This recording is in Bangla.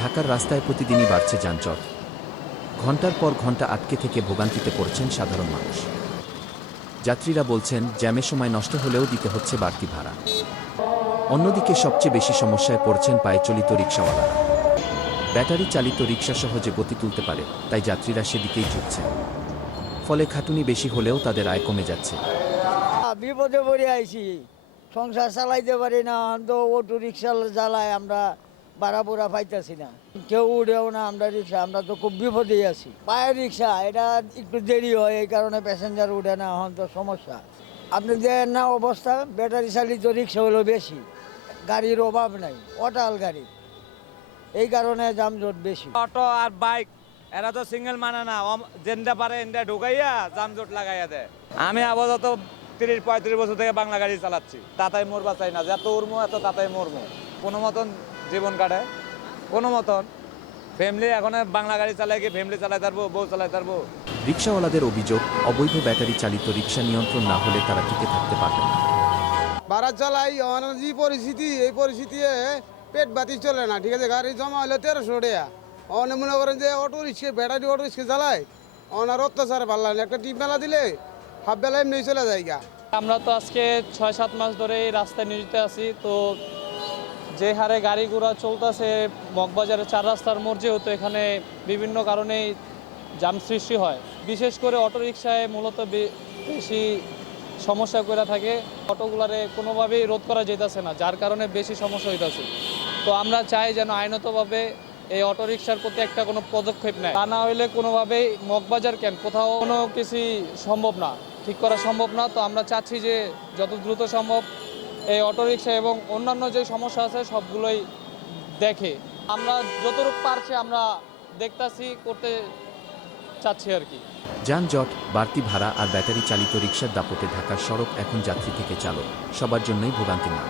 ঢাকার রাস্তায় প্রতিদিনই বাড়ছে যানজট। ঘণ্টার পর ঘণ্টা আটকে থেকে ভোগান্তিতে পড়ছেন সাধারণ মানুষ। যাত্রীরা বলছেন জ্যামের সময় নষ্ট হলেও দিতে হচ্ছে বাড়তি ভাড়া। অন্যদিকে সবচেয়ে বেশি সমস্যায় পড়ছেন পায়ে চলিত রিক্সাওয়ালারা। ব্যাটারি চালিত রিক্সা সহজে গতি তুলতে পারে, তাই যাত্রীরা সেদিকেই ঝুঁকছেন। ফলে খাটুনি বেশি হলেও তাদের আয় কমে যাচ্ছে। বিপদে পড়ে আইছি। সংসার চালাইতে পারি না, তো অটো রিক্সা জ্বালায় আমরা। ভাড়া পোড়া পাইতেছি না। কেউ উঠেও না, আমরা রিক্সা, আমরা তো খুব বিপদেই আছি। পায়ের রিক্সা, এটা একটু দেরি হয়, এই কারণে প্যাসেঞ্জার উঠে না, এখন তো সমস্যা। আপনি দেখেন না অবস্থা ব্যাটারি চালিত রিক্সা হলো বেশি, গাড়ির অভাব নাই, অটাল গাড়ি। এই কারণে যানজট বেশি। অটো আর বাইক, এরা তো সিঙ্গেল মানে না জেনটা পারে এনটা ঢুকাইয়া যানজট লাগাইয়া দেয়। আমি আপাতত তিরিশ, পঁয়ত্রিশ বছর থেকে বাংলা গাড়ি চালাচ্ছি, তাতাই মরবা চাই না, যত উর্মু এত তাতাই মরমু। কোনো মতন জীবন কাটে কোনো মতন। ফ্যামিলি এখন বাংলা গাড়ি চালাই কি ফ্যামিলি চালাই পারব বউ চালাই পারব রিক্সাওয়ালাদের অভিযোগ অবৈধ ব্যাটারি চালিত রিক্সা নিয়ন্ত্রণ না হলে তারা টিকে থাকতে পারবে না। ভাড়া চালাই আমার যে পরিস্থিতি এই পরিস্থিতি পেট বাতি চলে না ঠিক আছে? গাড়ি জমা হলো তেরোশো টাকা। অনেক মনে করেন যে auto rickshaw battery auto rickshaw চালায় অনার অত্যাচার ভালো লাগে একটা টিপ মেলা দিলে হাফ বেলা এমনি চলে যায়গা আমরা তো আজকে ছয় সাত মাস ধরে এই রাস্তায় নিয়োজিত আছি তো যে হারে গাড়ি ঘোড়া চলতেছে মগবাজারের চার রাস্তার মোড় যেহেতু এখানে বিভিন্ন কারণেই জাম সৃষ্টি হয়। বিশেষ করে অটো রিক্সায় মূলত বেশি সমস্যা করে থাকে। অটোগুলারে কোনোভাবেই রোধ করা যেতেছে না, যার কারণে বেশি সমস্যা হইতেছে। তো আমরা চাই যেন আইনতভাবে এই অটো রিক্সার প্রতি একটা কোনো পদক্ষেপ নেয়। তা না হইলে কোনোভাবেই মগবাজার কেন? কোথাও কোনো কিছুই সম্ভব না, ঠিক করা সম্ভব না। তো আমরা চাচ্ছি যে যত দ্রুত সম্ভব এই অটোরিক্সা এবং অন্যান্য যে সমস্যা আছে সবগুলোই দেখে। আমরা যতটুক পারছি আমরা দেখতাছি, করতে চাচ্ছি আর কি। যানজট, বাড়তি ভাড়া আর ব্যাটারি চালিত রিক্সার দাপটে ঢাকার সড়ক এখন যাত্রী থেকে চালক। সবার জন্যই ভোগান্তি না